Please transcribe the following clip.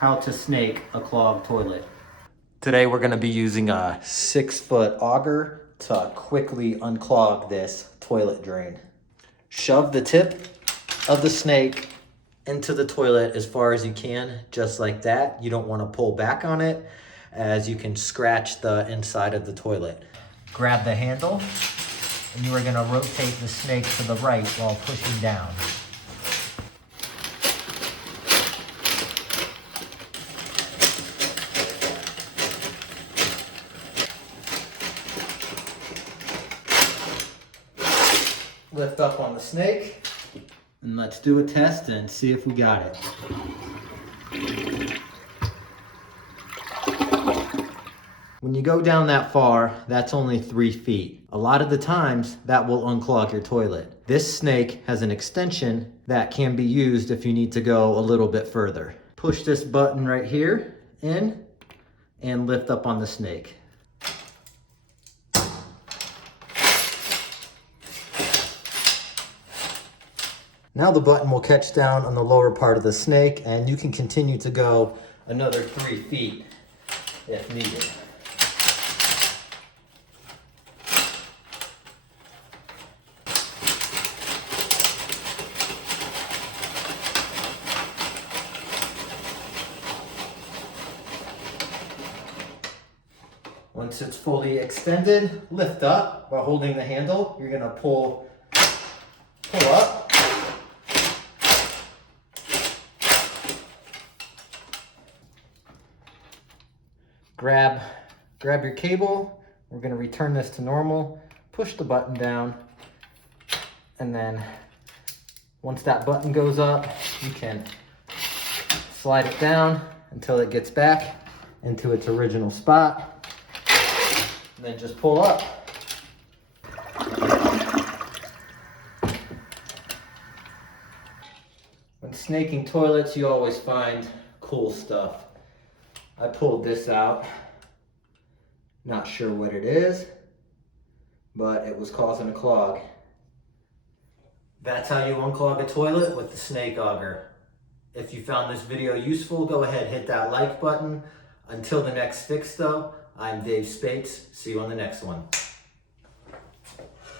how to snake a clogged toilet. Today we're going to be using a 6-foot auger to quickly unclog this toilet drain. Shove the tip of the snake into the toilet as far as you can, just like that. You don't want to pull back on it, as you can scratch the inside of the toilet. Grab the handle, and you are going to rotate the snake to the right while pushing down. Lift up on the snake, and let's do a test and see if we got it. When you go down that far, that's only 3 feet. A lot of the times, that will unclog your toilet. This snake has an extension that can be used if you need to go a little bit further. Push this button right here in and lift up on the snake. Now the button will catch down on the lower part of the snake, and you can continue to go another 3 feet if needed. Once it's fully extended, lift up while holding the handle. You're gonna pull up. Grab your cable. We're gonna return this to normal. Push the button down, and then once that button goes up, you can slide it down until it gets back into its original spot, and then just pull up. When snaking toilets, you always find cool stuff. I pulled this out. Not sure what it is, but it was causing a clog. That's how you unclog a toilet with the snake auger. If you found this video useful, go ahead, hit that like button. Until the next fix though, I'm Dave Spates. See you on the next one.